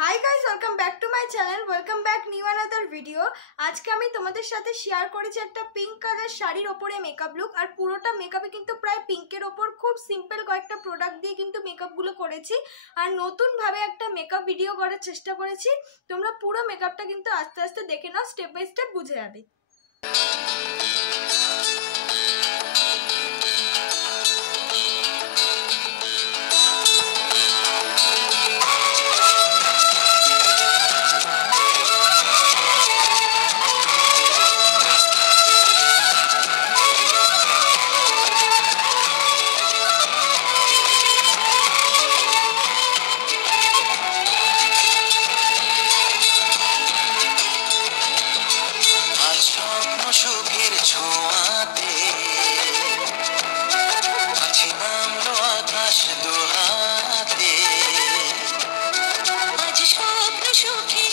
Hi guys, welcome back to my channel. Welcome back new another video. আজকে আমি তোমাদের সাথে শেয়ার করেছি একটা পিঙ্ক কালার শাড়ির ওপরে মেকআপ লুক। আর পুরোটা মেকআপে কিন্তু প্রায় পিঙ্কের ওপর খুব সিম্পল কয়েকটা প্রোডাক্ট দিয়ে কিন্তু মেকআপগুলো করেছি। আর নতুনভাবে একটা মেকআপ ভিডিও করার চেষ্টা করেছি। তোমরা পুরো মেকআপটা কিন্তু আস্তে আস্তে দেখে নাও, স্টেপ বাই স্টেপ বুঝে যাবে। সুখের ছোঁয়াতে আছে নামলো আকাশ দোহাতে, আজ স্বপ্ন সুখে